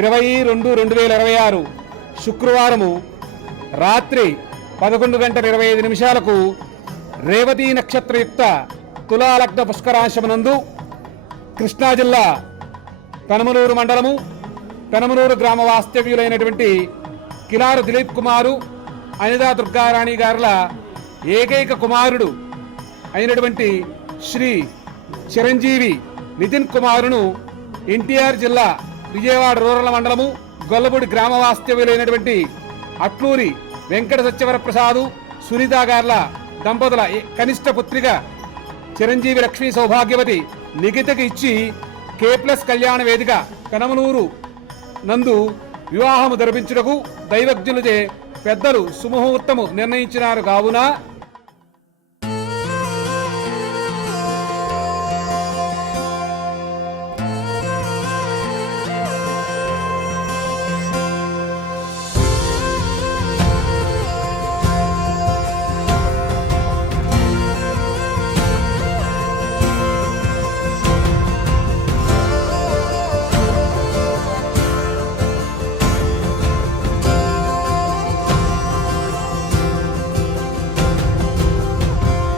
22/2/2026 శుక్రవారము రాత్రి 11:25 రేవతీ నక్షత్రయుక్త తులాలగ్న పుష్కరాంశమునందు కృష్ణా జిల్లా పెనమలూరు మండలము పెనమలూరు గ్రామ వాస్తవ్యులైనటువంటి కిలారు దిలీప్ కుమారు అనితా దుర్గారాణి గారుల ఏకైక కుమారుడు అయినటువంటి శ్రీ చిరంజీవి నితిన్ కుమారును ఎన్టీఆర్ జిల్లా విజయవాడ రూరల్ మండలము గొల్లపూడి గ్రామ వాస్తవ్యులైనటువంటి అట్లూరి వెంకట సత్యవరప్రసాదు సునీత గార్ల దంపతుల కనిష్ట పుత్రిక చిరంజీవి లక్ష్మీ సౌభాగ్యవతి నిఖితకి ఇచ్చి K+ కళ్యాణ వేదిక పెనమలూరు నందు వివాహము జరిపించుటకు దైవజ్ఞులచే పెద్దలు సుముహూర్తము నిర్ణయించినారు కావున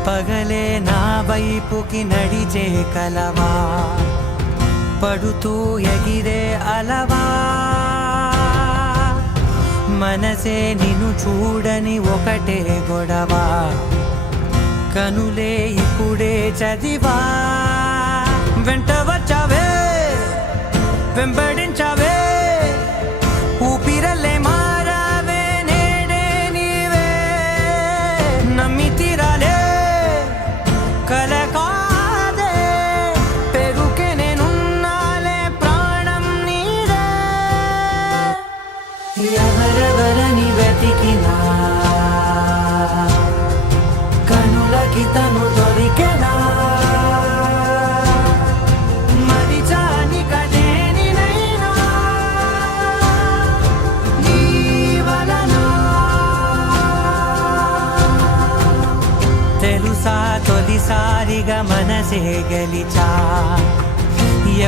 పగలే నా వైపుకి నడిచే కలవా పడుతూ ఎగిరే అలవా మనసే నిన్ను చూడని ఒకటే గొడవ కనులే ఇప్పుడే చదివా వెంట వచ్చావే వెంబడించావే ఊపిరల్లే మారావే నేడే నీవే నమ్మి తీరాలే కలకాదే పెరుకే నేనున్నాలే ప్రాణం నీదే ఎవరెవరని వెతికినా కనులకి తను దొరికెనా మరిచాని కదేనినైనా నీ వలన తెలుసా తొలిసారిగా మనసే గెలిచా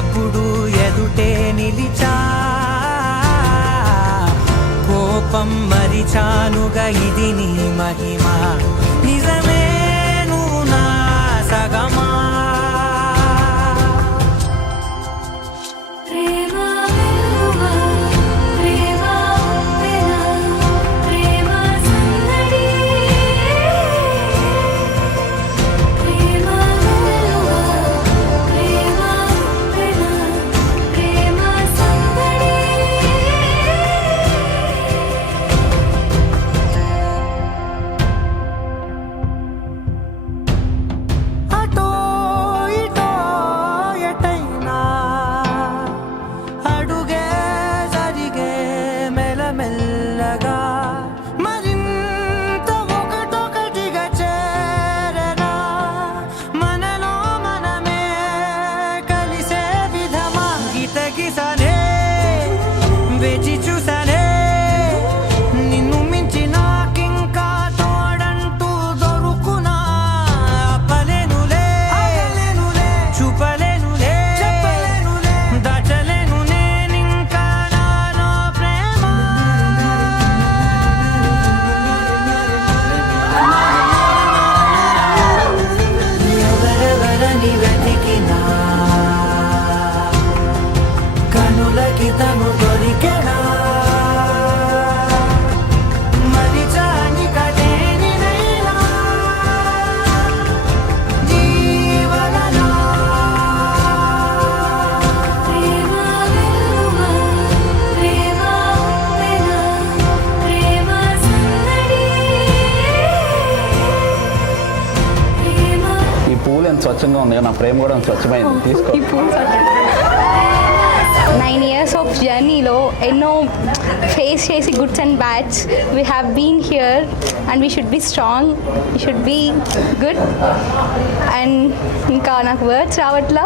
ఎప్పుడు ఎదుటే నిలిచా కోపం మరిచానుగా ఇది నీ మహిమ నిజమే నువ్వు నా సగమా స్వచ్ఛంగా ఉంది నా ప్రేమ కూడా స్వచ్ఛమైంది తీసుకో 9 years of జర్నీలో ఎన్నో ఫేస్ చేసి goods and bads we have been here and we should be strong we should be good and ఇంకా నాకు వర్డ్స్ రావట్లా